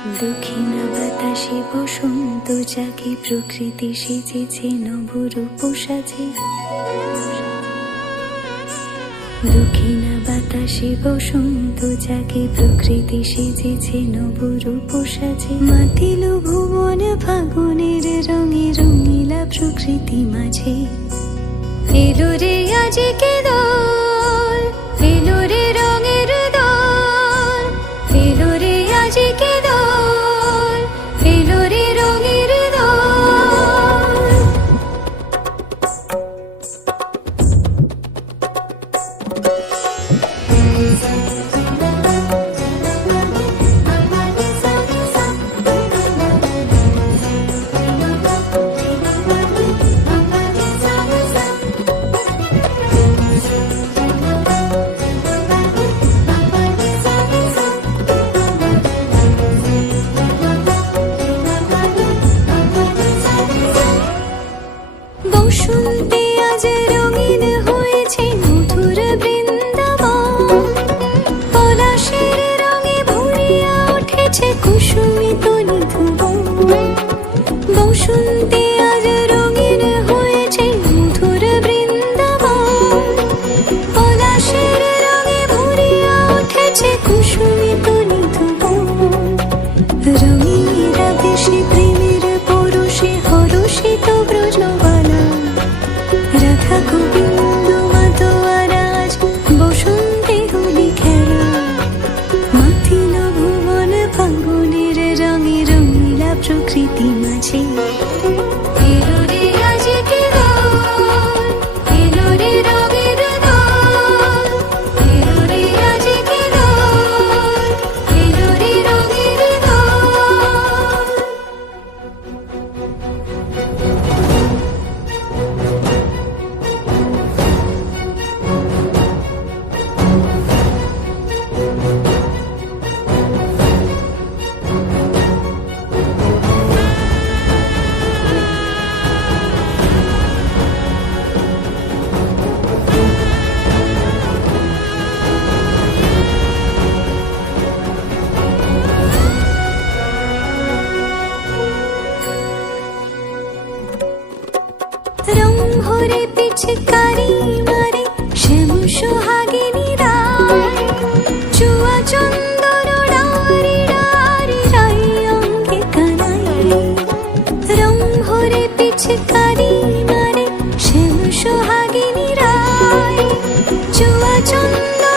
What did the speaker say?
দক্ষিণা বাতাসে বসন্ত জাগে, প্রকৃতি সেজেছে নবরূপ সাজে বাতাসে বসন্ত জাগে, প্রকৃতি সেজেছে নবরূপ সাজে মাতিল ভুবন ফাগুনের রঙে রঙিলা প্রকৃতি মাঝে। এলো রে আজকে প্রকৃতি পিচকারি মারে শ্যাম সোহাগিনী রায়। চুয়া চন্দন ডারি ডারি রাই অঙ্গে কানাই রং ভরে পিচকারি মারে শ্যাম সোহাগিনী রায়। চুয়া চন্দন